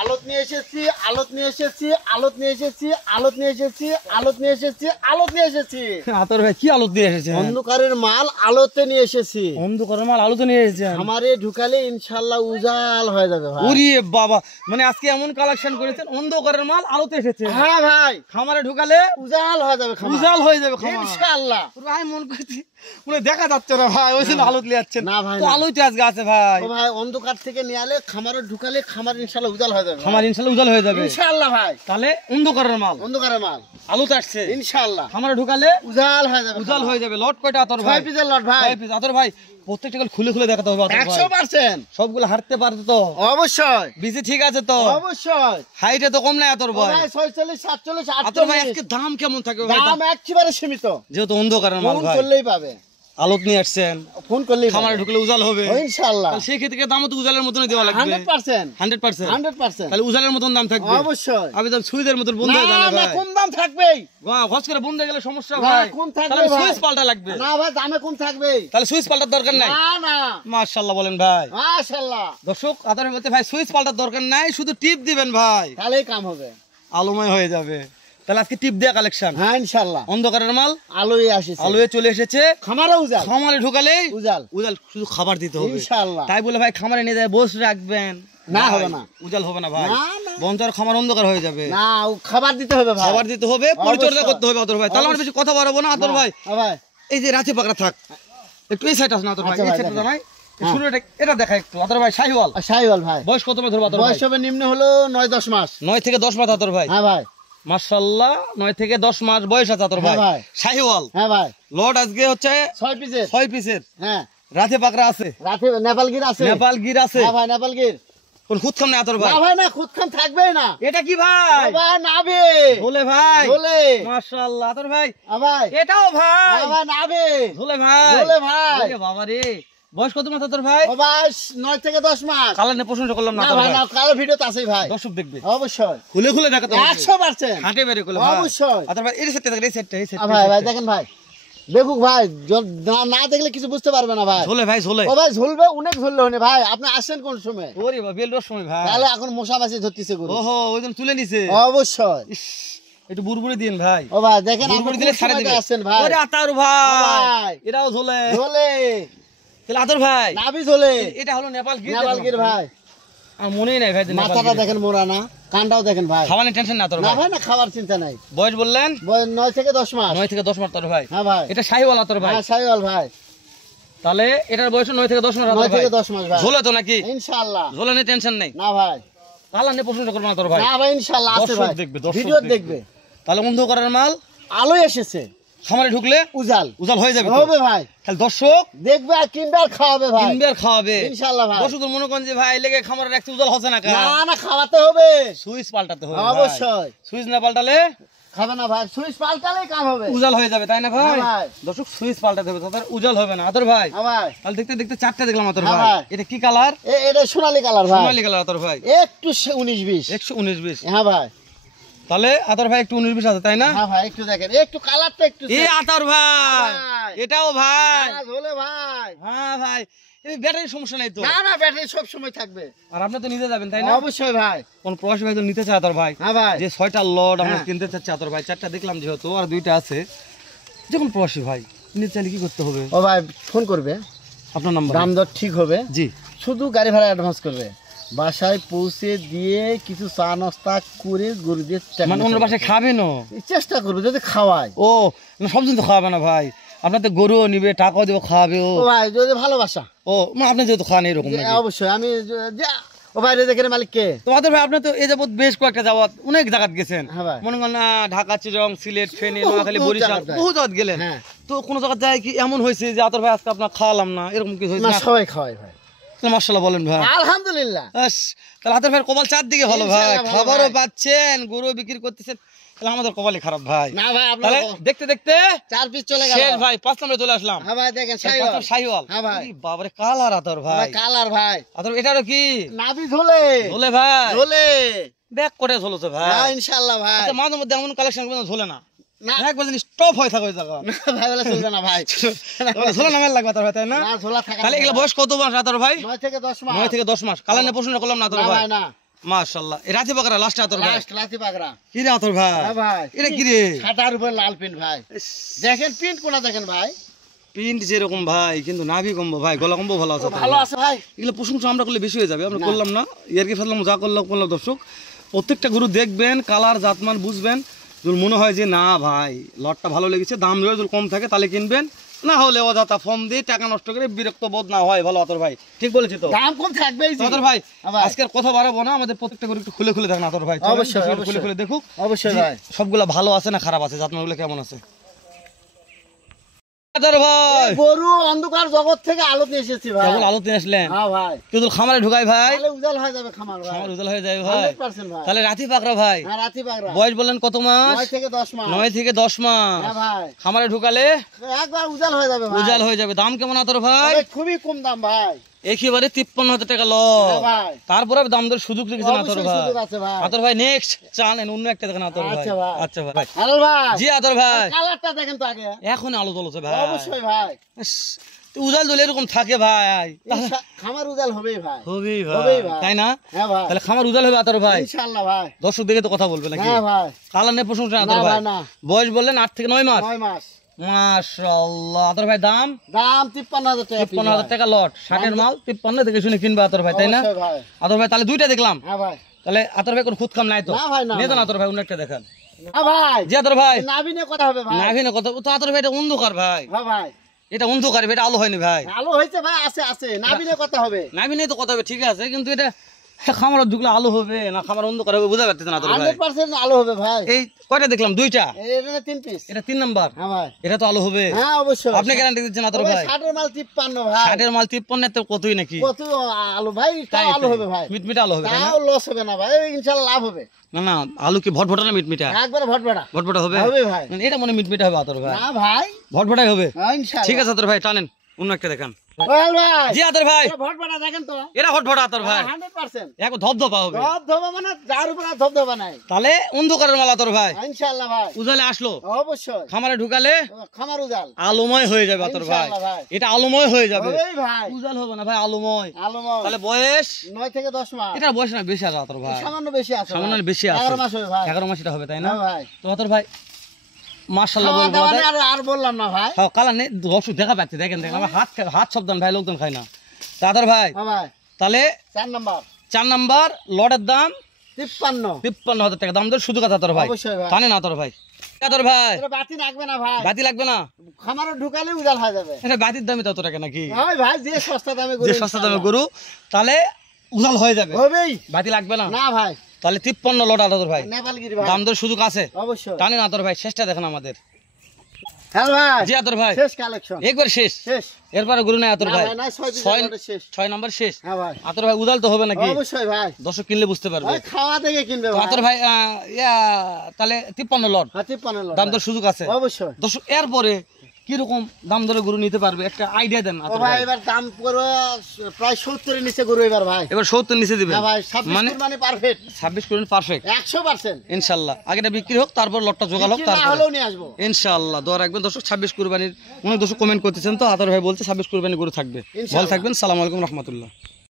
আলত নিয়ে এসেছি, আলত নিয়ে এসেছি, আলত নিয়ে এসেছি, আলত নিয়ে এসেছি, আলত নিয়ে এসেছি, আলত নিয়ে এসেছি। আতর ভাই কি আলত দিয়ে এসেছেন? অন্ধকারের মাল আলোতে নিয়ে এসেছি। অন্ধকারের মাল আলোতে নিয়ে এসেছেন? আমারে ঢুকালে ইনশাআল্লাহ উজাল হয়ে যাবে ভাই। ওরে বাবা, মানে আজকে এমন কালেকশন করেছেন অন্ধকারের মাল আলোতে এসেছে। হ্যাঁ ভাই, খামারে ঢুকালে উজাল হয়ে যাবে, উজাল হয়ে যাবে খামার ইনশাআল্লাহ। ভাই মন করছি মানে দেখা যাচ্ছে না ভাই, ওই জন্য আলোতে যাচ্ছেন না ভাই, তো আলোতে আজকে আছে ভাই। ও ভাই, অন্ধকার থেকে নিয়ে আলে খামারে ঢুকালে খামার ইনশাআল্লাহ উজাল হয়ে যাবে, খামার ইনশাআল্লাহ উজাল হয়ে যাবে ইনশাআল্লাহ ভাই। তাহলে অন্ধকারের মাল অন্ধকারের মাল আলোতে আসছে ইনশাআল্লাহ, খামারে ঢুকালে উজাল হয়ে যাবে, উজাল হয়ে যাবে। লট কয়টা আতর ভাই? 6 পিসের লট ভাই। 6 পিস আতর ভাই, প্রত্যেকটা গল খুলে খুলে দেখাতে হবে আতর ভাই। 100% সবগুলো হাঁটতে পারতো তো? অবশ্যই, বিসি ঠিক আছে তো? অবশ্যই। হাইটে তো কম নাই আতর ও ভাই। ভাই 46 47 আতর ভাই 48 আজকে দাম কেমন থাকবে ভাই? দাম একেবারে সীমিত, যেহেতু অন্ধকারের মাল ফোন ভাই, করলেই পাবে, আলোত নিয়ে আসছেন, ফোন করলেই খামারে ঢুকলে উজাল হবে ইনশাআল্লাহ। তাহলে সেই ক্ষেত্রে দামও তো উজালের মতনই দেওয়া লাগবে 100% 100%। 100% তাহলে উজালের মতন দাম থাকবে অবশ্যই। আমি তো সুইদের মতন বন্ধ হয়ে না গেল না, ভাই। কম দাম থাকবেই। বাহ, হজ করে বন্ধ হয়ে গেলে সমস্যা না, ভাই। কম থাকবে তাহলে ভাই। সুইচ পাল্টা লাগবে। না ভাই, দামে কম থাকবেই। তাহলে সুইচ পাল্টার দরকার নাই। না না, মাশাআল্লাহ বলেন ভাই। মাশাআল্লাহ, দর্শক আদারে বলতে ভাই সুইচ পাল্টার দরকার নাই, শুধু টিপ দিবেন ভাই, তাহলেই কাম হবে, আলোময় হয়ে যাবে। তাহলে আজকে টিপ দেয়া কালেকশন, হ্যাঁ ইনশাআল্লাহ। অন্ধকারের মাল আলোয় আসেছে, আলোয় চলে এসেছে, খামারে উজাল, খামারে ঢুকালেই উজাল উজাল, শুধু খাবার দিতে হবে ইনশাআল্লাহ। তাই বলে ভাই খামারে নিয়ে যায় বসে রাখবেন না, ভাই, হবে না। উজাল হবে না ভাই, না, না। বঞ্চার খামার অন্ধকার হয়ে যাবে। না, ও খাবার দিতে হবে ভাই, খাবার দিতে হবে, পরিচর্যা অবশ্যই। করতে হবে আতর ভাই। তাহলে আমরা বেশি কথা বাড়াবো না আতর ভাই। হ্যাঁ ভাই, এই যে রাঁচি পাকড়া থাক, একটু এই সাইড আসুন আতর ভাই, আচ্ছা এই ভাই, সাইডটা দেখেন। জানাই হ্যাঁ। শুরু এটা দেখা একটু আতর ভাই। শাহিওয়াল, শাহিওয়াল ভাই, বয়স কত মাস ধরবো আতর ভাই? বয়স হবে নিম্ন হলো 9-10 মাস। 9 থেকে 10 মাস আতর ভাই। হ্যাঁ ভাই, মাশাআল্লাহ 9 থেকে 10 মাস বয়স আছে আতর ভাই। হ্যাঁ ভাই। শাহিওয়াল হ্যাঁ ভাই, লট আজকে হচ্ছে 6 পিসের, 6 পিসের। হ্যাঁ। রাতে পাকড়া আছে, রাতে নেপাল গির আছে, নেপাল গির আছে, হ্যাঁ ভাই, নেপাল গির। কোন খুদ খাম না আতর ভাই। না ভাই, না খুদখান থাকবেই না। এটা কি ভাই? ও ভাই, নাবে বলে ভাই, বলে, মাশাআল্লাহ আতর ভাই। ভাই এটাও ভাই, ভাই, নাবে বলে ভাই, বলে ভাই। ওরে বাবা রে, বয়স কত মাস আতর ভাই? ও ভাই 9 থেকে 10 মাস। কালার নিয়ে প্রশংসা করলাম না না আতর ভাই, ভাই, না, কালো ভিডিওতে আছে ভাই, দর্শক দেখবে অবশ্যই খুলে খুলে দেখাতে হবে, 100%। হাঁটে বেরে করলে ভাই অবশ্যই। আতর ভাই। এই সেটটা দেখেন, এই সেটটা, এই সেটটা ভাই ভাই দেখেন ভাই, দেখুক ভাই, না দেখলে কিছু বুঝতে পারবে না ভাই। ঝোলে ভাই, ঝোলে। ও ভাই ঝুলবে, অনেক ঝুললে হনে ভাই। আপনি আসছেন কোন সময়? ওরে বাবা, বেলডোর সময় ভাই। তাহলে এখন মশা মাছি ধরতেছে গরু, ওহো, ওইজন তুলে নিছে। অবশ্যই। ইস, একটু বুড়বুড়ি দিন ভাই, ও ভাই দেখেন, আপনি বুড়বুড়ি কোন দিলে ছাড়ে সময়তে দিবে। আসছেন ভাই? ওরে আতর ভাই, ভাই। এটাও ঝোলে। ঝোলে, তাহলে আতর ভাই নাভি ঝোলে, এটা হলো নেপাল গির। নেপাল গির ভাই। আর মনেই নাই ভাই যে নেপাল মাথাটা গির। দেখেন মোড়া না, কানটাও দেখেন ভাই। খাওয়ানোর টেনশন না আতর না ভাই। ভাই, না খাবার চিন্তা নাই। বয়স বললেন বয়স 9 থেকে 10 মাস। 9 থেকে 10 মাস আতর ভাই। হ্যাঁ ভাই, এটা শাহিওয়াল আতর ভাই। হ্যাঁ শাহিওয়াল ভাই, তাহলে এটার বয়স 9 থেকে 10 মাস 9 আতর ভাই। থেকে 10 মাস ভাই, ঝোলে তো নাকি? ইনশাআল্লাহ। ঝোলে নিয়ে টেনশন নেই। না ভাই, কালার নিয়ে প্রশংসা করবো না আতর ভাই। না ভাই, ইনশাআল্লাহ আছে দর্শক ভাই, দেখবে, দর্শক ভিডিও দেখবে। দেখবে। তাহলে অন্ধকারের মাল আলোয় এসেছে, খামারে ঢুকলে উজাল উজাল হয়ে যাবে তো। হবে ভাই, তাহলে দর্শক দেখবে আর কিনবে আর খাওয়াবে ভাই, কিনবে আর খাওয়াবে ইনশাআল্লাহ ভাই। দর্শক মনে করেন যে ভাই লেগে খামারে রাখতে উজাল হচ্ছে না কা, না না, খাওয়াতে হবে, সুইচ পাল্টাতে হবে অবশ্যই। সুইচ না পাল্টালে খাবে না ভাই, সুইচ পাল্টালেই কাম হবে। উজাল হয়ে যাবে, তাই না ভাই? হ্যাঁ ভাই। দর্শক সুইচ পাল্টাতে হবে, তাদের উজাল হবে না আতর ভাই। হ্যাঁ ভাই, তাহলে দেখতে দেখতে 4টা দেখলাম আতর হ্যাঁ ভাই। ভাই। এটা কি কালার? এটা সোনালী কালার ভাই, সোনালী কালার আতর ভাই। একটু 19-20। 119-20। হ্যাঁ ভাই, তাহলে আতর ভাই একটু 19-20 আছে, তাই না? হ্যাঁ ভাই, একটু দেখেন, একটু কালারটা একটু এই আতর ভাই, ভাই। এটাও ভাই। ঝোলে ভাই। হ্যাঁ ভাই, এই ব্যাটারির সমস্যা নাই তো? না না, ব্যাটারি সব সময় থাকবে, আর আপনি তো নিতে যাবেন, তাই না? অবশ্যই ভাই। কোন প্রবাসী ভাই তো নিতে চায় আতর ভাই, হ্যাঁ ভাই, যে 6টা লট আমরা হ্যাঁ। কিনতে চাচ্ছি আতর ভাই, 4টা দেখলাম যেহেতু আর 2টা আছে, যে কোন প্রবাসী ভাই নিতে চাইলে কি করতে হবে? ও ভাই ফোন করবে, আপনার নাম্বার? দাম দর ঠিক হবে, জি। শুধু গাড়ি ভাড়া অ্যাডভান্স করবে, বাসায় পৌঁছে দিয়ে কিছু চা নাস্তা করে গরু দিয়ে মানে অন্য বাসায় খাবেন? চেষ্টা করবে যদি খাওয়ায়। ও না, সব দিন তো খাওয়াবে না ভাই, আপনার তো গরুও নিবে, টাকাও দেবো, খাওয়াবে ও। ও ভাই যদি ভালোবাসা, ও মানে আপনি যেহেতু খান এরকম যে নাকি? অবশ্যই আমি ও ভাই রেজেকের মালিক কে? তো আতর ভাই আপনি তো এই যাবত বেশ কয়েকটা যাওয়াত অনেক জায়গাত গেছেন, হ্যাঁ ভাই। মনে করেন না ঢাকা, চিটাগং, সিলেট, ফেনী, বহুত নোয়াখালী, বরিশাল, জায়গাত যায়। বহু জায়গাত গেলেন। হ্যাঁ। তো কোনো জায়গায় যায় কি এমন হয়েছে যে আতর ভাই আজকে আপনার খাওয়ালাম না, এরকম কিছু হয়েছে না, না? সবাই খাওয়াই ভাই, মাশাআল্লাহ বলেন ভাই। আলহামদুলিল্লাহ। আস, তাহলে হাতের ভাইয়ের কপাল 4 দিকে ভালো ভাই, ইনশাআল্লাহ ভালো খাবারও ভাই। পাচ্ছেন, গরু বিক্রি করতেছেন, তাহলে আমাদের কপালই খারাপ ভাই। না ভাই, তাহলে আপনার দেখতে দেখতে 4 পিস চলে গেল শেষ ভাই, 5 নম্বরে চলে আসলাম। হ্যাঁ ভাই, দেখেন পাঁচ নম্বর শাহিওয়াল। হ্যাঁ ভাই, ওরে বাবারে, কালার আতর ভাই, কালার ভাই, আতর এটারও কি নাভি ঝোলে ঝোলে ভাই? ঝোলে, ব্যাক করে ঝোলছে ভাই। হ্যাঁ ইনশাআল্লাহ ভাই। আচ্ছা, মাঝে মধ্যে এমন কালেকশন করে ঝোলে না, না একবার জানি স্টপ হয়ে থাকে ওই জায়গা। না ভাই, বলে চলবে না ভাই, ঝোলা নামের লাগবে আতর ভাই, তাই না? না ঝোলা থাকা। তাহলে এগুলো বয়স কত মাস আতর ভাই? 9 থেকে 10 মাস। 9 থেকে 10 মাস। কালার নিয়ে প্রশ্ন করলাম না আতর না ভাই। ভাই, না মাশাআল্লাহ এই রাতি পাকড়া লাস্ট আতর ভাই লাস্ট লাতি পাগড়া। কি রে আতর ভাই হ্যাঁ ভাই, এটা কি রে সাদার উপর লাল প্রিন্ট ভাই, দেখেন প্রিন্ট কোনা দেখেন ভাই, প্রিন্ট যেরকম ভাই কিন্তু নাভি কম্বো ভাই, গলা কম্বো ভালো আছে ভালো আছে ভাই। এগুলো প্রশংসা আমরা করলে বেশি হয়ে যাবে, আমরা করলাম না ইয়ারকি ফেললাম, যা করলাম দর্শক প্রত্যেকটা গরু দেখবেন, কালার জাতমান বুঝবেন, যদি মনে হয় যে না ভাই লটটা ভালো লেগেছে, দাম যদি কম থাকে তাহলে কিনবেন, না হলে অযথা ফর্ম দিয়ে টাকা নষ্ট করে বিরক্ত বোধ না হয় ভালো আতর ভাই, ঠিক বলেছি তো? দাম কম থাকবেই জি। আতর ভাই আজকের কথা বাড়াবো না, আমাদের প্রত্যেকটা গরু একটু খুলে খুলে দেখেন আতর ভাই, অবশ্যই, খুলে অবশ্যই। খুলে দেখুক অবশ্যই যে ভাই। সবগুলা ভালো আছে না খারাপ আছে, জাতমানগুলো কেমন আছে। আতর ভাই গরু অন্ধকার জগৎ থেকে আলো নিয়ে এসেছি ভাই। কেবল আলো নিয়ে আসলেন, হ্যাঁ ভাই, কিন্তু খামারে ঢুকাই ভাই, তাহলে উজাল হয়ে যাবে খামার ভাই। খামার উজাল হয়ে যাবে ভাই, 100% ভাই। তাহলে রাতি পাকড়া ভাই, হ্যাঁ রাতি পাগড়া। বয়স বললেন কত মাস? 9 থেকে 10 মাস। 9 থেকে 10 মাস। হ্যাঁ ভাই, খামারে ঢুকালে একবার উজাল হয়ে যাবে ভাই। উজাল হয়ে যাবে। দাম কেমন আতর ভাই? তবে খুবই কম দাম ভাই। একেবারে 53,000 টাকা লস। হ্যাঁ ভাই, তারপরে দাম দর সুযোগ রেখেছেন আতর অবশ্যই ভাই। সুযোগ আছে ভাই। আতর ভাই নেক্সট চালেন অন্য একটা দেখেন আতর ভাই। আচ্ছা ভাই। আচ্ছা ভাই। হ্যালো ভাই, জি আতর ভাই, কালারটা দেখেন তো আগে। এখন আলো জ্বলছে ভাই। অবশ্যই ভাই, ইস, তো উজাল জ্বলে এরকম থাকে ভাই, খামার উজাল হবেই ভাই। হবেই হবেই ভাই, ভাই। তাই না? হ্যাঁ ভাই, তাহলে খামার উজাল হবে আতর ভাই। ইনশাআল্লাহ ভাই। দর্শক দেখে তো কথা বলবে নাকি? হ্যাঁ ভাই, কালার নিয়ে প্রশংসা না আতর ভাই। ভাই না, বয়স বললেন 8 থেকে 9 মাস। 9 মাস। মাশাআল্লাহ। আতর ভাই দাম দাম 53,000 টাকা। 53,000 টাকা লট, 60 মাল 53 দেখে শুনে কিনবে আতর ভাই, তাই না? অবশ্যই ভাই। আতর ভাই তাহলে দুইটা দেখলাম, হ্যাঁ ভাই, তাহলে আতর ভাই কোন খুদ কাম নাই তো? না ভাই, না নিয়ে যান ভাই। আতর ভাই অন্য একটা দেখান। না ভাই, জি আতর ভাই, নাভি নিয়ে কথা হবে ভাই। নাভি না কত তো আতর ভাই, এটা অন্ধকার ভাই, হ্যাঁ ভাই, এটা অন্ধকার, এটা আলো হয়নি ভাই। আলো হয়েছে ভাই, আছে আছে, নাভি নিয়ে কথা হবে। নাভি নেই তো কথা হবে ঠিক আছে, কিন্তু এটা খামার ঢুকলে আলো হবে না খামার অন্ধকার হবে বুঝতে পারতেছেন না আতর ভাই? 100% আলো হবে ভাই। এই কয়টা দেখলাম? দুইটা, এটা 3 পিস। এটা 3 নাম্বার, হ্যাঁ ভাই, এটা তো আলো হবে। হ্যাঁ অবশ্যই। আপনি গ্যারান্টি দিচ্ছেন আতর ভাই? 60 এর মাল 53 ভাই। 60 এর মাল 53 তো কতই নাকি? কত আলো ভাই, তাও আলো হবে ভাই। মিটমিটা আলো হবে তাই না? তাও লস হবে না ভাই, ইনশাআল্লাহ লাভ হবে। না না, আলু কি ভটভটা না মিটমিটা? একবারে ভটভটা ভটভটা হবে? হবে ভাই। এটা মনে মিটমিটা হবে আতর ভাই, না ভাই, ভটভটাই হবে। হ্যাঁ ইনশাআল্লাহ। ঠিক আছে আতর ভাই, টানেন অন্য একটা দেখান। ওয়েল ভাই, জি আতর ভাই, এটা ভটভটা দেখেন তো। এটা ভটভটা আতর ভাই, 100%। এক ধবধবা হবে। ধবধবা মানে যার উপর আর ধবধবা নাই। তাহলে অন্ধকারের মাল আতর ভাই, ইনশাআল্লাহ ভাই, উজালে আসলো, অবশ্যই। খামারে ঢুকালে খামার উজাল আলোময় হয়ে যাবে আতর ভাই, ইনশাআল্লাহ ভাই। এটা আলোময় হয়ে যাবে, হবেই ভাই। উজাল হবে না ভাই, আলোময়। আলোময়। তাহলে বয়স 9 থেকে 10 মাস। এটার বয়স না বেশি আছে আতর ভাই, সামান্য বেশি আছে। সামান্য ভাই। বেশি আছে, 11 মাস হবে ভাই। 11 মাস এটা হবে তাই না? হ্যাঁ ভাই। তো আতর ভাই মাশাআল্লাহ খাওয়া বলবো দাওয়া না, নিয়ে আর বললাম না ভাই। হ্যাঁ কালার নেই, দর্শক দেখা পাচ্ছে, দেখেন আমার হাত শব্দান ভাই, লোকজন খায় না। তা আতর ভাই হ্যাঁ ভাই, তাহলে 4 নাম্বার 4 নাম্বার লটের দাম 53। 53,000 টাকা দাম, ধর শুধু কথা আতর ভাই, অবশ্যই ভাই। টানেন আতর ভাই। আতর ভাই এটা বাতি রাখবে না ভাই, বাতি লাগবে না, খামারে ঢুকালে উজাল হয়ে যাবে। এটা বাতির দামই তত টাকা নাকি? হয় ভাই, যে সস্তা দামে গরু, যে সস্তা দামে গরু তাহলে উজাল হয়ে যাবে, হবেই বাতি লাগবে না। না ভাই। তাহলে 53 লট আতর ভাই, নেপালগিরি ভাই, দাম দর সুযোগ আছে, অবশ্যই। টানেন আতর ভাই, শেষটা দেখেন আমাদের। হ্যাঁ ভাই, জি আতর ভাই শেষ কালেকশন, একবার শেষ, শেষ। এরপরে গরু নাই আতর না ভাই, ভাই, না 6 পিস শেষ। 6 নাম্বার শেষ। হ্যাঁ ভাই, আতর ভাই উজাল তো হবে নাকি? অবশ্যই ভাই। দর্শক কিনলে বুঝতে পারবে। ওই খাওয়া থেকে কিনবে তো ভাই। আতর ভাই তাহলে 53 লট, হ্যাঁ 53 দাম দর সুযোগ আছে অবশ্যই। দর্শক। এরপরে কিরকম দাম ধরে গরু নিতে পারবে একটা আইডিয়া দেন ও আতর ভাই, ভাই। এবার দাম পড়বে প্রায় 70 এর নিচে গরু এবার ভাই। এবার 70 নিচে দিবেন, হ্যাঁ ভাই, 26 মানে মানে পারফেক্ট 26 করুন পারফেক্ট 100%। ইনশাআল্লাহ। আগেটা বিক্রি হোক, তারপর লটটা জোগাল হোক, বিক্রি না তারপর হলেও নিয়ে আসবো ইনশাআল্লাহ দোয়া রাখবেন দর্শক। 26 কুরবানির অনেক দর্শক কমেন্ট করতেছেন, তো আতর ভাই বলতে 26 কুরবানি গরু থাকবে। ভালো ইনশাআল্লাহ। থাকবেন, সালাম আলাইকুম রহমতুল্লাহ।